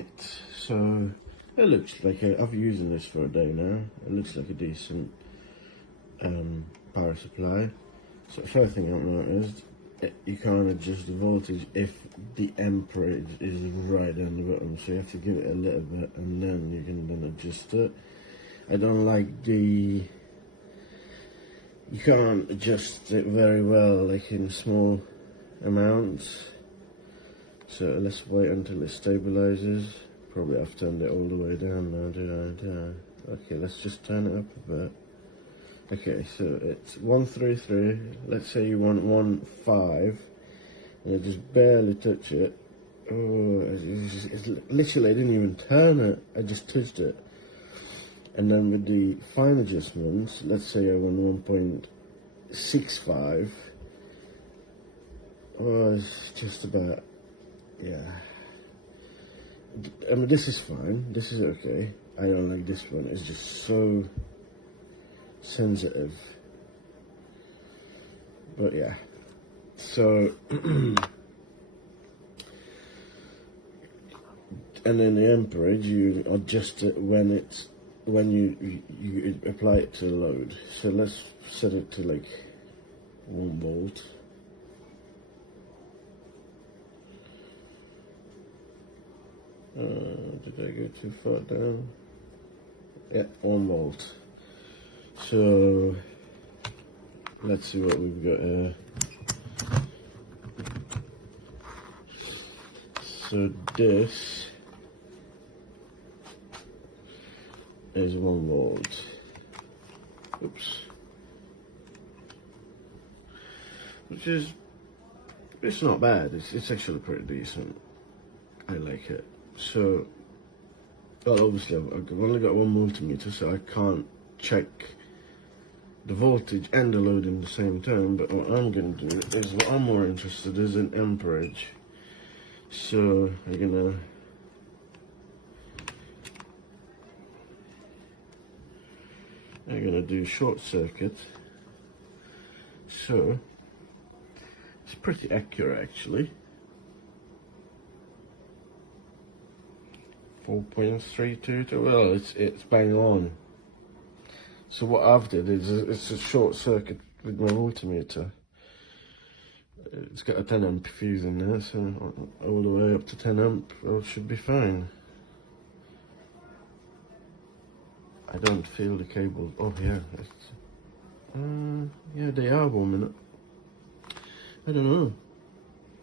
Right, so it looks like I've used this for a day now. It looks like a decent power supply. So the first thing I've noticed, you can't adjust the voltage if the amperage is right down the bottom. So you have to give it a little bit and then you can then adjust it. I don't like you can't adjust it very well, like in small amounts. So let's wait until it stabilizes. Probably I've turned it all the way down now, did I? Okay, let's just turn it up a bit. Okay, so it's 133. Let's say you want 1.5, and I just barely touch it. Oh, it's literally, I didn't even turn it. I just touched it. And then with the fine adjustments, let's say I want 1.65. Oh, it's just about, yeah. I mean, this is fine. This is okay. I don't like this one. It's just so sensitive. But yeah. So, and then the amperage, you adjust it when you apply it to the load. So let's set it to like 1 volt. Did I go too far down? Yeah, 1 volt. So let's see what we've got here. So this is 1 volt. Oops. Which is, it's not bad. It's actually pretty decent. I like it. So, well, obviously I've only got 1 multimeter, so I can't check the voltage and the load in the same time. But what I'm going to do is, what I'm more interested is in amperage. So I'm gonna do short circuit. So it's pretty accurate actually. 4.322. Well, it's bang on. So what I've did is it's a short circuit with my multimeter. It's got a 10 amp fuse in there, so all the way up to 10 amp, well, should be fine. I don't feel the cables. Oh yeah, yeah, they are warming up. I don't know.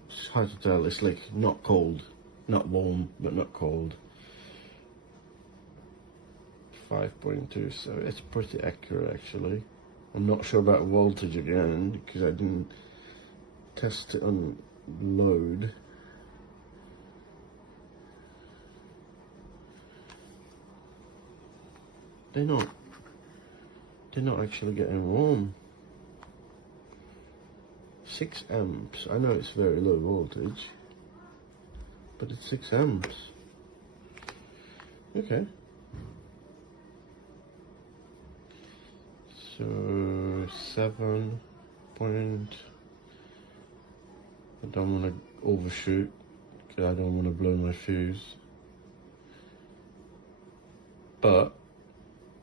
It's hard to tell. It's like not cold, not warm, but not cold. 5.2, so it's pretty accurate actually. I'm not sure about voltage again because I didn't test it on load. They're not actually getting warm. 6 amps. I know it's very low voltage, but it's 6 amps. Okay. So 7 point. I don't want to overshoot because I don't want to blow my fuse. But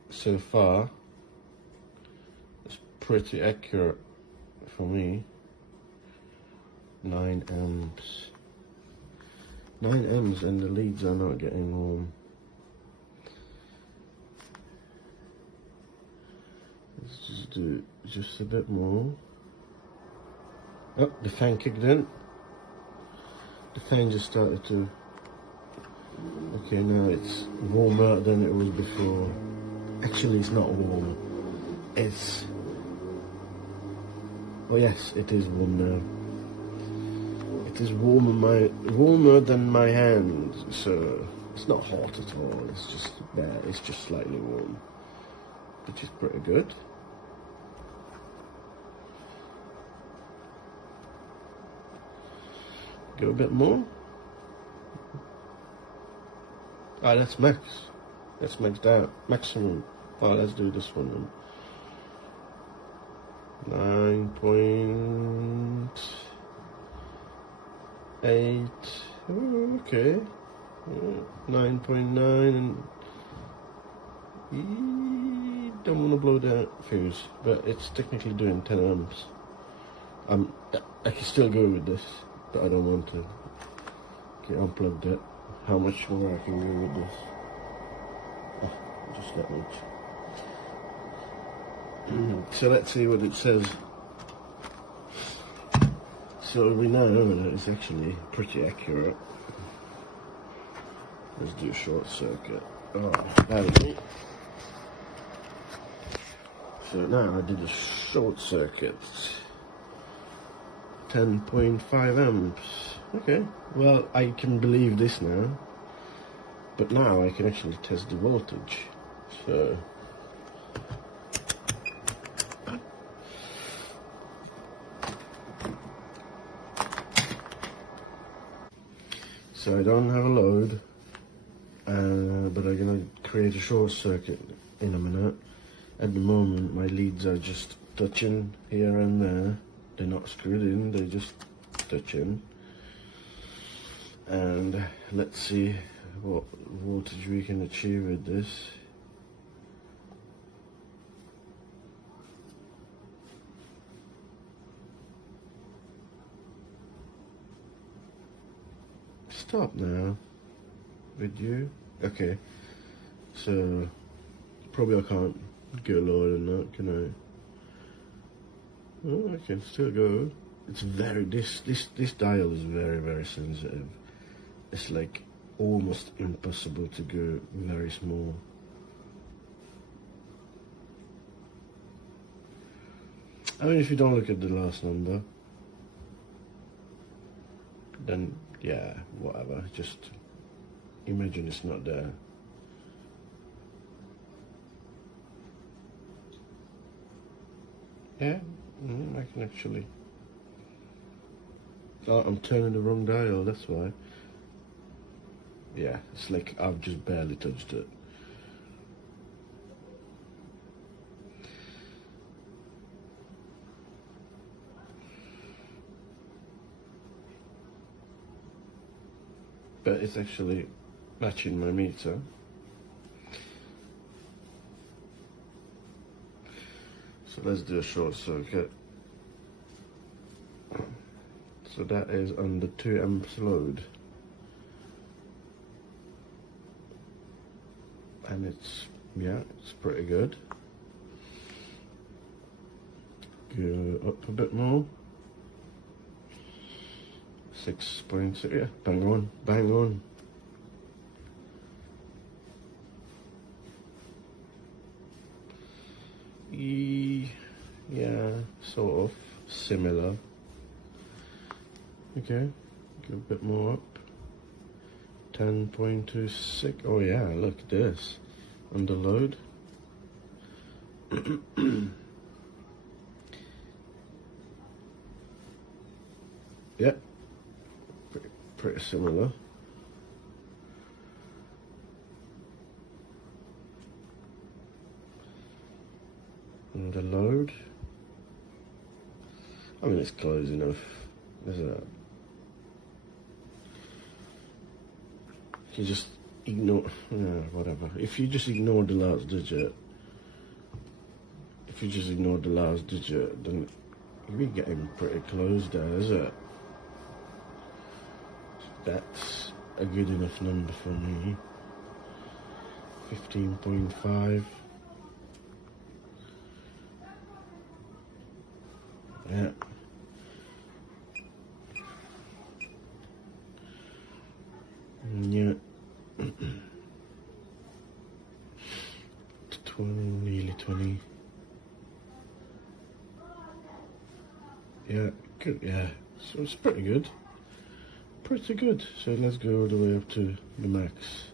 so far, it's pretty accurate for me. 9 amps. 9 amps and the leads are not getting warm. Let's just do just a bit more. Oh, the fan kicked in. The fan just started to... Okay, now it's warmer than it was before. Actually, it's not warm. It's... Oh yes, it is warm now. It is warmer than my hand, so it's not hot at all. It's just there. It's just slightly warm, which is pretty good. Go a bit more. Ah, that's max. That's maxed out. Maximum. Oh, let's do this one then. 9.8. Oh, okay. 9.9 and don't want to blow that fuse, but it's technically doing 10 amps. I can still go with this, but I don't want to. Okay, unplugged it. How much more I can go with this? Just that much. So let's see what it says. So we know that it's actually pretty accurate. Let's do a short circuit. Oh, that'll be. So now I did a short circuit. 10.5 amps. Okay, well I can believe this now. But now I can actually test the voltage. So I don't have a load, but I'm gonna create a short circuit in a minute. At the moment my leads are just touching here and there. They're not screwed in, they just touch in. And let's see what voltage we can achieve with this. Stop now, with you. Okay, so probably I can't go lower than that, can I? Oh, I can still go. It's very, this dial is very sensitive. It's like almost impossible to go very small. I mean, if you don't look at the last number, then yeah, whatever, just imagine it's not there. Yeah, I can actually. Oh, I'm turning the wrong dial, that's why. Yeah, it's like I've just barely touched it. But it's actually matching my meter. So let's do a short circuit. So that is under 2 amps load. And it's, yeah, it's pretty good. Go up a bit more. 6.6, yeah, bang on, bang on. Yeah, sort of similar. Okay, go a bit more up. 10.26. Oh yeah, look at this. Under load. Yeah, pretty similar. Under load. I mean, it's close enough, isn't it? You just ignore, whatever. If you just ignore the last digit, then you're getting pretty close there, is it? That's a good enough number for me. 15.5. Yeah. Yeah. 20, nearly 20. Yeah, good, yeah. So it's pretty good. Pretty good. So let's go all the way up to the max.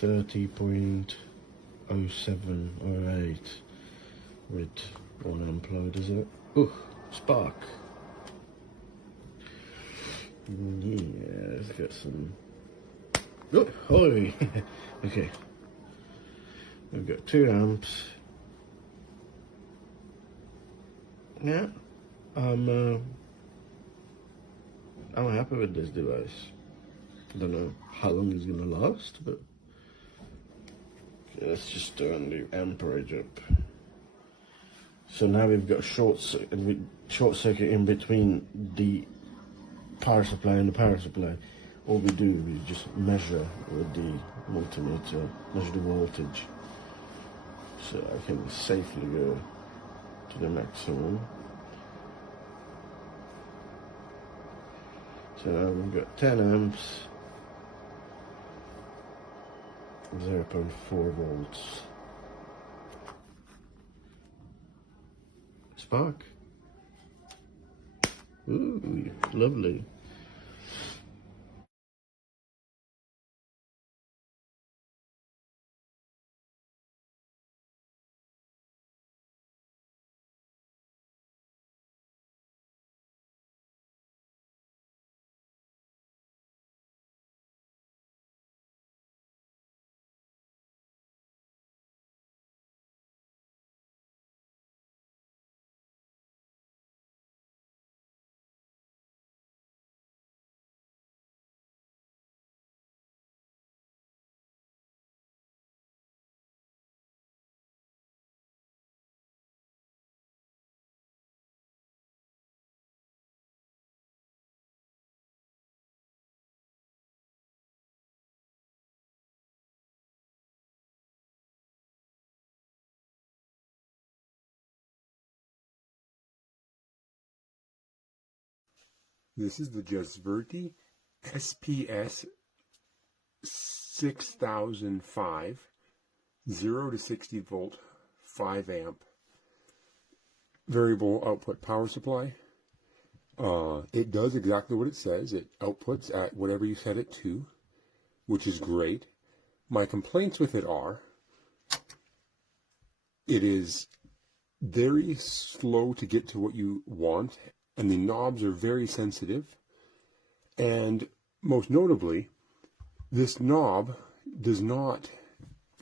30.0708 with 1 amp load, is it? Ooh, spark. Yeah, let's get some. Oh, holy. Okay. We've got 2 amps. Yeah, I'm happy with this device. I don't know how long it's gonna last, but okay, let's just turn the amperage up. So now we've got a short circuit in between the power supply and the power supply. All we do is just measure with the multimeter, measure the voltage. So I can safely go to the maximum. So now we've got 10 amps, 0.4 volts. Spark. Ooh, lovely. This is the Jesverty SPS 6005 0 to 60 volt 5 amp variable output power supply. It does exactly what it says. It outputs at whatever you set it to, which is great. My complaints with it are it is very slow to get to what you want, and the knobs are very sensitive. And most notably, this knob does not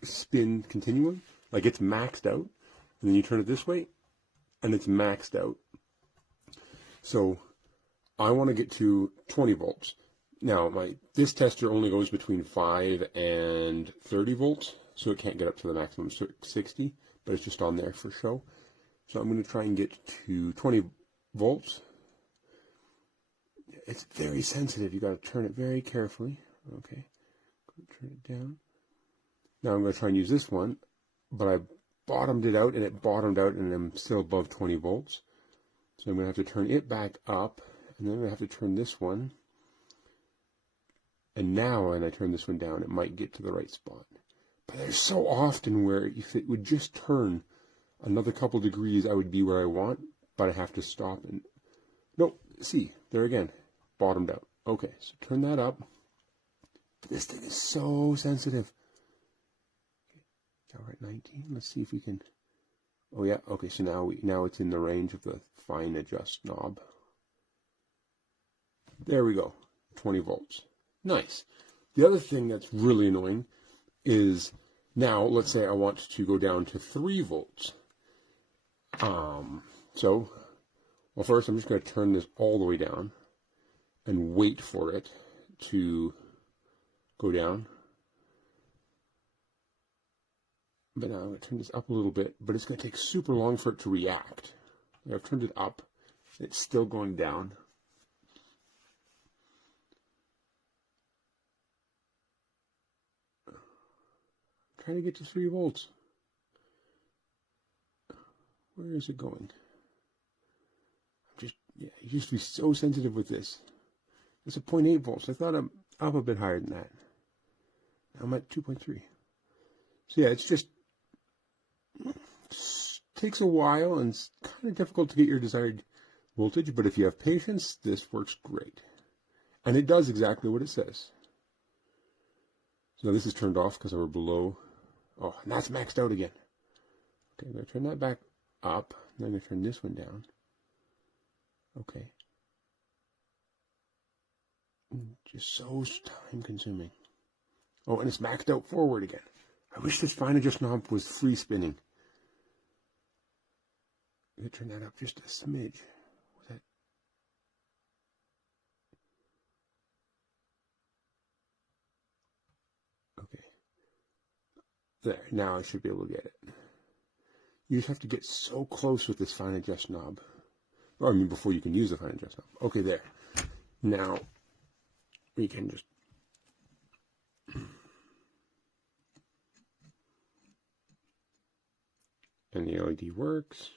spin continuum. Like, it's maxed out, and then you turn it this way, and it's maxed out. So I want to get to 20 volts. Now, this tester only goes between 5 and 30 volts, so it can't get up to the maximum 60, but it's just on there for show. So I'm going to try and get to 20 volts. It's very sensitive. You got to turn it very carefully. Okay, turn it down. Now I'm going to try and use this one, but I bottomed it out, and it bottomed out, and I'm still above 20 volts. So I'm going to have to turn it back up, and then I'm going to have to turn this one. And now when I turn this one down, it might get to the right spot. But there's so often where if it would just turn another couple degrees, I would be where I want, but I have to stop and... Nope, see, there again, bottomed out. Okay, so turn that up. This thing is so sensitive. Okay, now we're at 19. Let's see if we can... Oh yeah, okay, so now it's in the range of the fine adjust knob. There we go, 20 volts. Nice. The other thing that's really annoying is now, let's say I want to go down to 3 volts. Well, first I'm just going to turn this all the way down and wait for it to go down. But now I'm going to turn this up a little bit, but it's going to take super long for it to react. I've turned it up, it's still going down. Trying to get to 3 volts. Where is it going? You used to be so sensitive with this. It's a 0.8 volts. I thought I'm up a bit higher than that. Now I'm at 2.3. So yeah, it's just takes a while, and it's kind of difficult to get your desired voltage, but if you have patience, this works great. And it does exactly what it says. So now this is turned off because we're below. Oh, and that's maxed out again. Okay, I'm going to turn that back up. Then I'm going to turn this one down. Okay. Just so time consuming. Oh, and it's maxed out forward again. I wish this fine adjust knob was free spinning. I'm going to turn that up just a smidge. Was that? There, now I should be able to get it. You just have to get so close with this fine adjust knob. Or I mean before you can use the fine adjust knob. Okay, there. Now we can just and the LED works.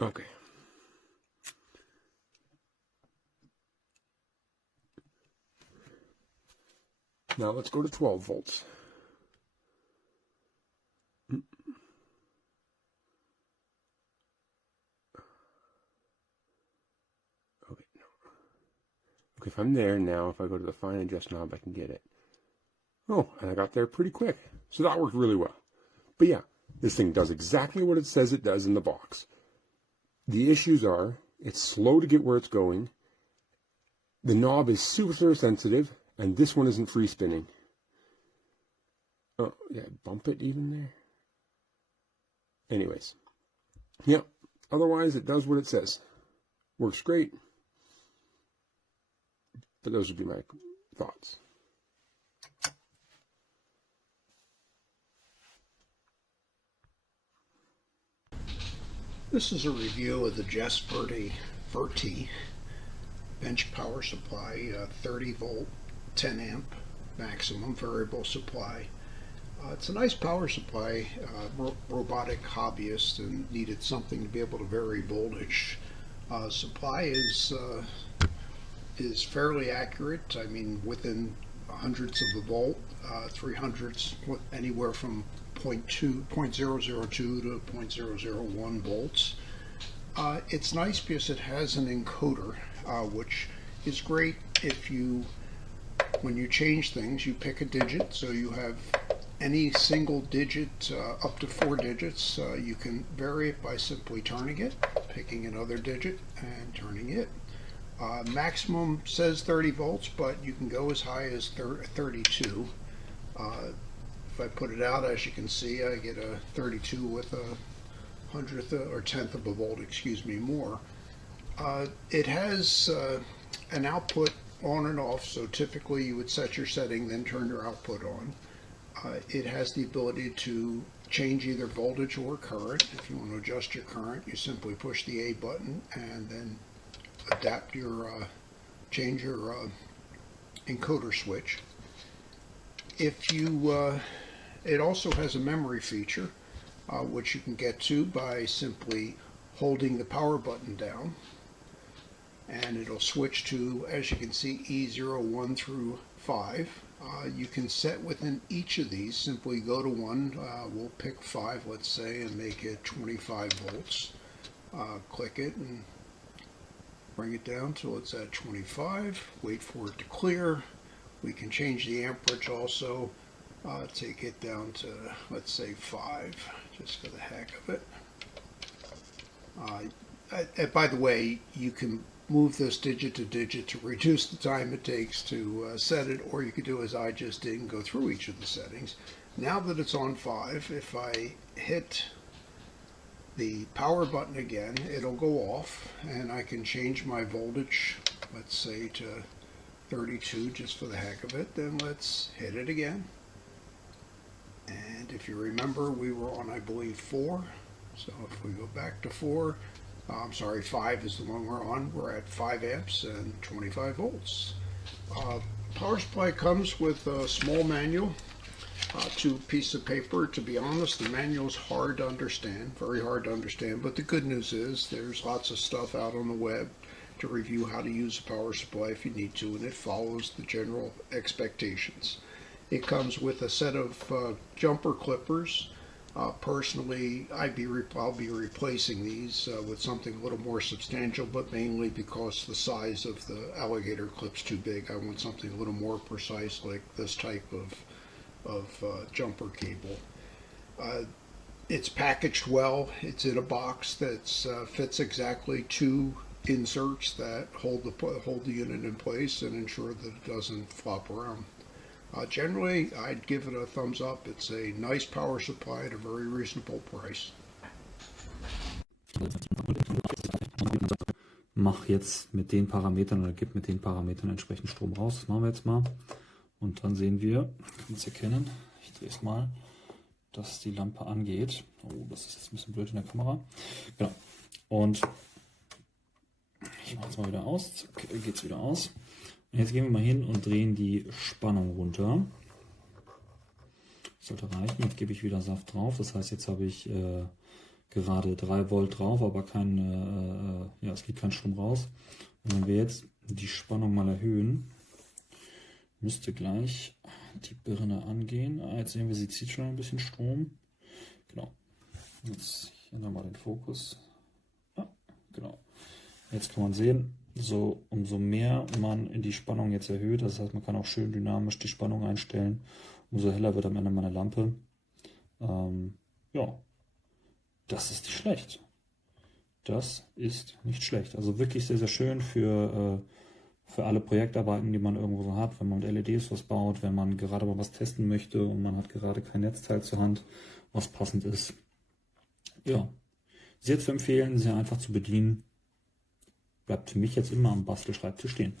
Okay. Now let's go to 12 volts. Okay, no. Okay, if I'm there now, if I go to the fine adjust knob, I can get it. Oh, and I got there pretty quick. So that worked really well. But yeah, this thing does exactly what it says it does in the box. The issues are, it's slow to get where it's going. The knob is super sensitive, and this one isn't free spinning. Oh, yeah, bump it even there. Anyways, yeah, otherwise it does what it says. Works great. But those would be my thoughts. This is a review of the Jesverty bench power supply, 30 volt, 10 amp maximum variable supply. It's a nice power supply. Robotic hobbyist and needed something to be able to vary voltage. Supply is fairly accurate. I mean, within hundredths of a volt, 300ths, anywhere from 0.002 to 0.001 volts. It's nice because it has an encoder, which is great if when you change things, you pick a digit, so you have any single digit up to 4 digits. You can vary it by simply turning it, picking another digit, and turning it. Maximum says 30 volts, but you can go as high as 32. If I put it out, as you can see, I get a 32 with a hundredth or tenth of a volt, more. It has an output on and off, so typically you would set your setting, then turn your output on. It has the ability to change either voltage or current. If you want to adjust your current, you simply push the A button and then adapt your, change your encoder switch. If you, it also has a memory feature, which you can get to by simply holding the power button down, and it'll switch to, as you can see, E01 through 5. You can set within each of these. Simply go to one. We'll pick 5, let's say, and make it 25 volts. Click it and bring it down till it's at 25. Wait for it to clear. We can change the amperage also. Take it down to, let's say, 5, just for the heck of it. By the way, you can move this digit to digit to reduce the time it takes to set it, or you could do as I just did and go through each of the settings. Now that it's on 5, if I hit the power button again, it'll go off, and I can change my voltage, let's say, to 32 just for the heck of it. Then let's hit it again. And if you remember, we were on, I believe, 4. So if we go back to 4, I'm sorry, 5 is the one we're on. We're at 5 amps and 25 volts. Power supply comes with a small manual, 2 pieces of paper. To be honest, the manual is hard to understand, very hard to understand. But the good news is there's lots of stuff out on the web to review how to use a power supply if you need to, and it follows the general expectations. It comes with a set of jumper clippers. Personally, I'll be replacing these with something a little more substantial, but mainly because the size of the alligator clip's too big. I want something a little more precise, like this type of jumper cable. It's packaged well. It's in a box that fits exactly 2 inserts that hold the unit in place and ensure that it doesn't flop around. Generally, I'd give it a thumbs up. It's a nice power supply at a very reasonable price. Mach jetzt mit den Parametern oder gib mit den Parametern entsprechend Strom raus. Das machen wir jetzt mal. Und dann sehen wir, kann man es erkennen, ich drehe es mal, dass die Lampe angeht. Oh, das ist jetzt ein bisschen blöd in der Kamera. Genau. Und ich mache es mal wieder aus. Zack, geht es wieder aus. Und jetzt gehen wir mal hin und drehen die Spannung runter. Das sollte reichen. Jetzt gebe ich wieder Saft drauf. Das heißt, jetzt habe ich gerade 3 Volt drauf, aber kein, es geht kein Strom raus. Und wenn wir jetzt die Spannung mal erhöhen, müsste gleich die Birne angehen. Jetzt sehen wir, sie zieht schon ein bisschen Strom. Genau. Jetzt ändern wir mal den Fokus. Genau. Jetzt kann man sehen, so umso mehr man in die Spannung jetzt erhöht, das heißt, man kann auch schön dynamisch die Spannung einstellen, umso heller wird am Ende meine Lampe. Ja, das ist nicht schlecht. Das ist nicht schlecht. Also wirklich sehr, sehr schön für alle Projektarbeiten, die man irgendwo so hat, wenn man mit LEDs was baut, wenn man gerade mal was testen möchte und man hat gerade kein Netzteil zur Hand, was passend ist. Ja, sehr zu empfehlen, sehr einfach zu bedienen. Bleibt für mich jetzt immer am Bastelschreibtisch stehen.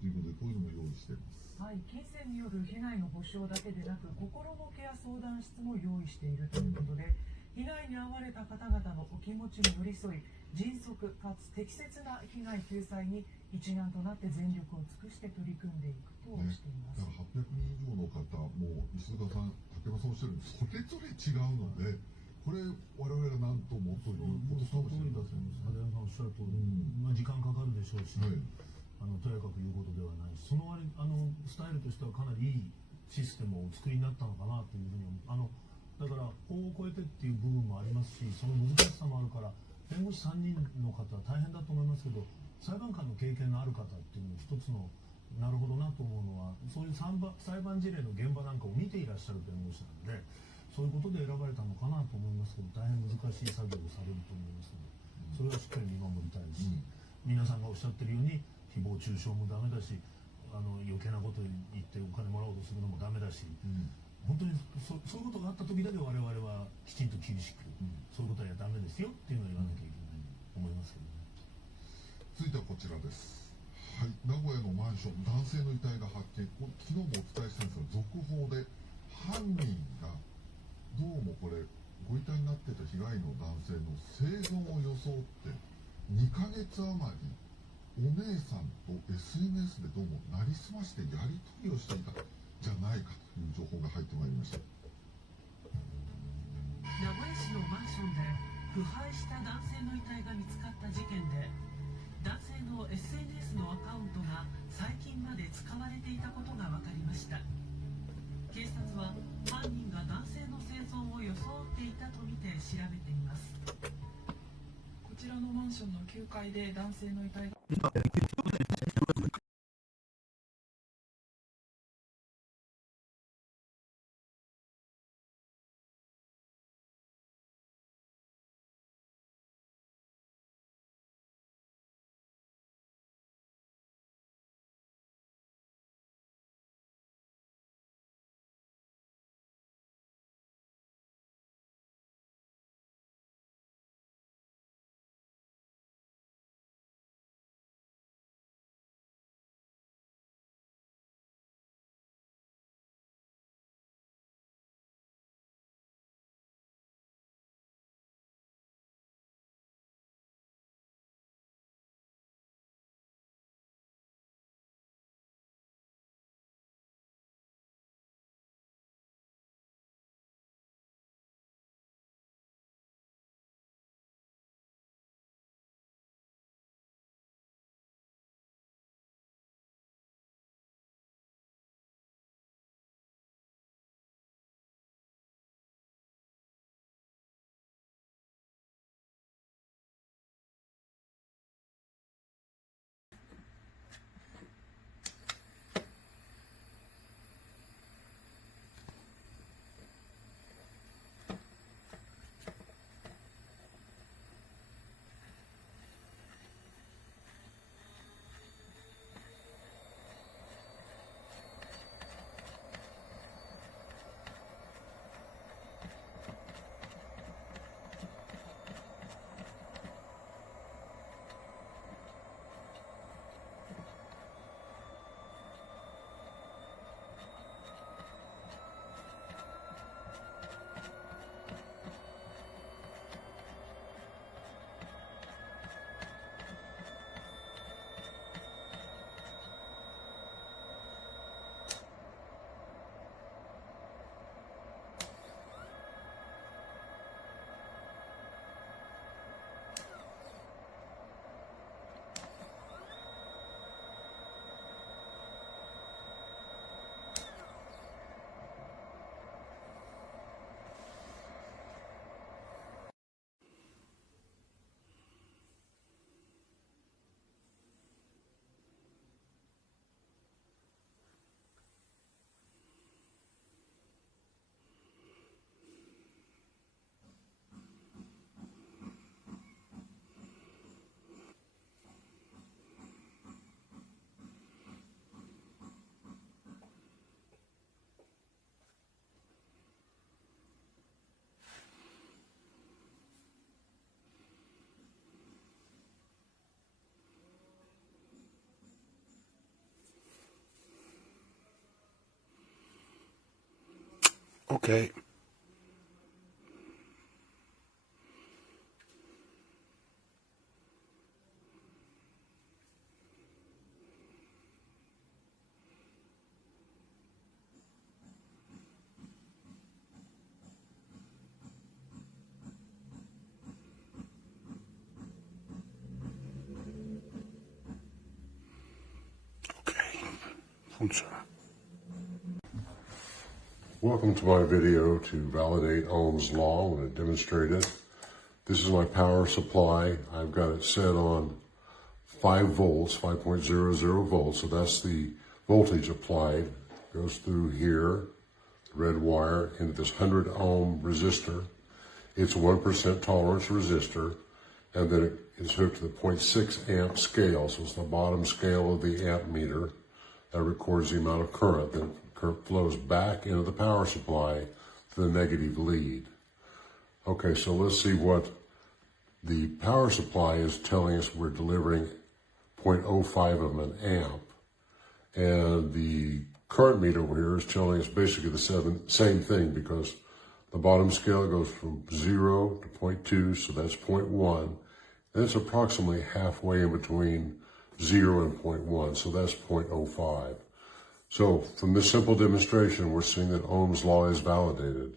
ということでこういうのも用意しています。はい、金銭による被害の保障だけでなく心のケア相談室も用意しているということで、被害に遭われた方々のお気持ちに寄り添い、迅速かつ適切な被害救済に一丸となって全力を尽くして取り組んでいくとしています。だから800人以上の方も石塚さん、竹山さんおっしゃるようにそれぞれ違うので、これ我々が何ともということかもしれません。竹山さんおっしゃる通り、時間かかるでしょうし、とやかく言うことではないし、その割スタイルとしてはかなりいいシステムをお作りになったのかなというふうにだから法を超えてっていう部分もありますし、その難しさもあるから弁護士3人の方は大変だと思いますけど、裁判官の経験のある方っていうの一つのなるほどなと思うのは、そういう裁判事例の現場なんかを見ていらっしゃる弁護士なので、そういうことで選ばれたのかなと思いますけど、大変難しい作業をされると思いますので、それはしっかり見守りたいし、皆さんがおっしゃってるように誹謗中傷もダメだし、余計なこと言ってお金もらおうとするのもダメだし、本当にそういうことがあった時だけ我々はきちんと厳しく、そういうことはダメですよっていうのを言わなきゃいけないと思いますけどね。続いてはこちらです。はい、名古屋のマンション、男性の遺体が発見。昨日もお伝えしたんですが、続報で犯人がどうもこれご遺体になってた被害の男性の生存を装って2ヶ月余りお姉さんと SNS でどうもなりすましてやり取りをしていたじゃないかという情報が入ってまいりました。名古屋市のマンションで腐敗した男性の遺体が見つかった事件で、男性の SNS のアカウントが最近まで使われていたことが分かりました。警察は犯人が調べています。こちらのマンションの9階で男性の遺体がOkay. Welcome to my video to validate Ohm's law. I'm going to demonstrate it. This is my power supply. I've got it set on 5 volts, 5.00 volts. So that's the voltage applied. Goes through here, red wire, into this 100 ohm resistor. It's a 1% tolerance resistor. And then it is hooked to the 0.6 amp scale. So it's the bottom scale of the amp meter. That records the amount of current. Then current flows back into the power supply to the negative lead. Okay, so let's see what the power supply is telling us. We're delivering 0.05 of an amp. And the current meter over here is telling us basically the same thing, because the bottom scale goes from 0 to 0.2, so that's 0.1. And it's approximately halfway in between 0 and 0.1, so that's 0.05. So from this simple demonstration, we're seeing that Ohm's law is validated.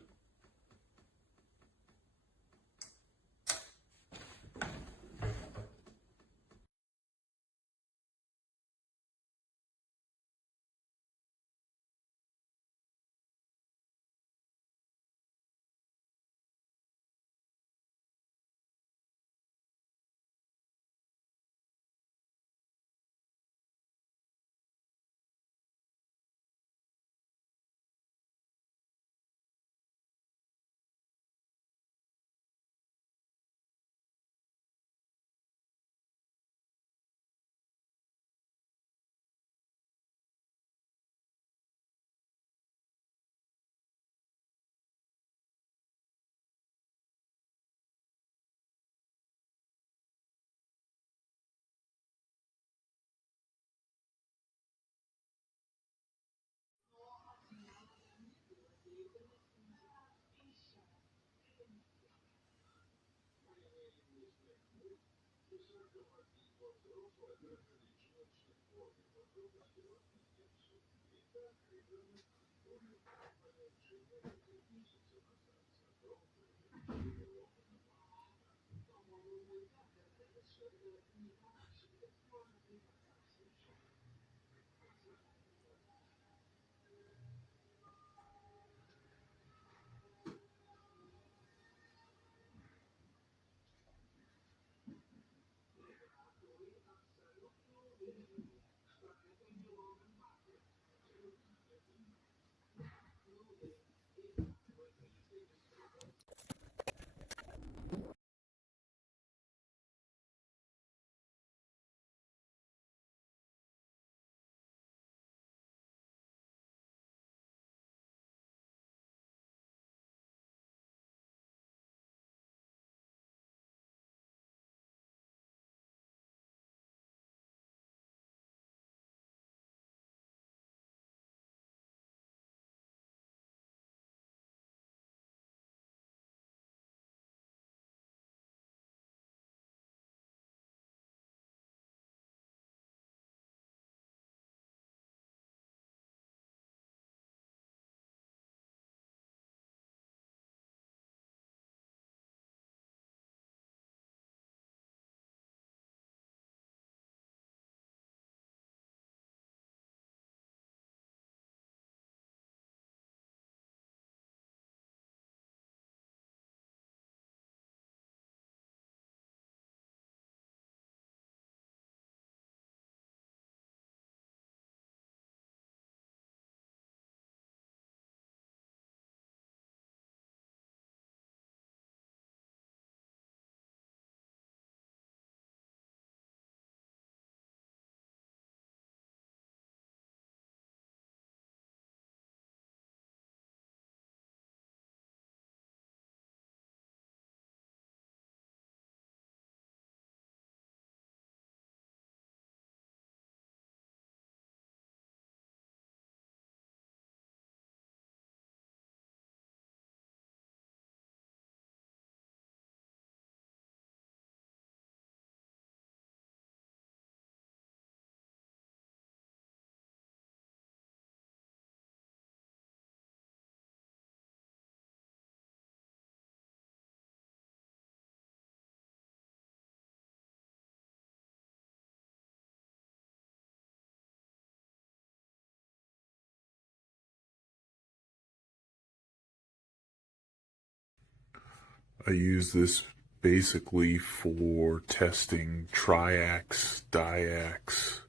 I use this basically for testing triacs, diacs,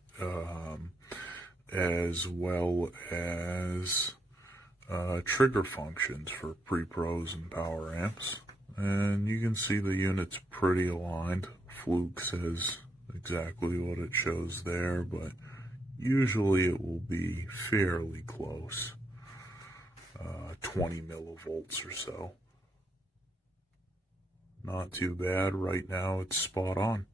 as well as trigger functions for pre-pros and power amps. And you can see the unit's pretty aligned. Fluke says exactly what it shows there, but usually it will be fairly close, 20 millivolts or so. Not too bad. Right now it's spot on.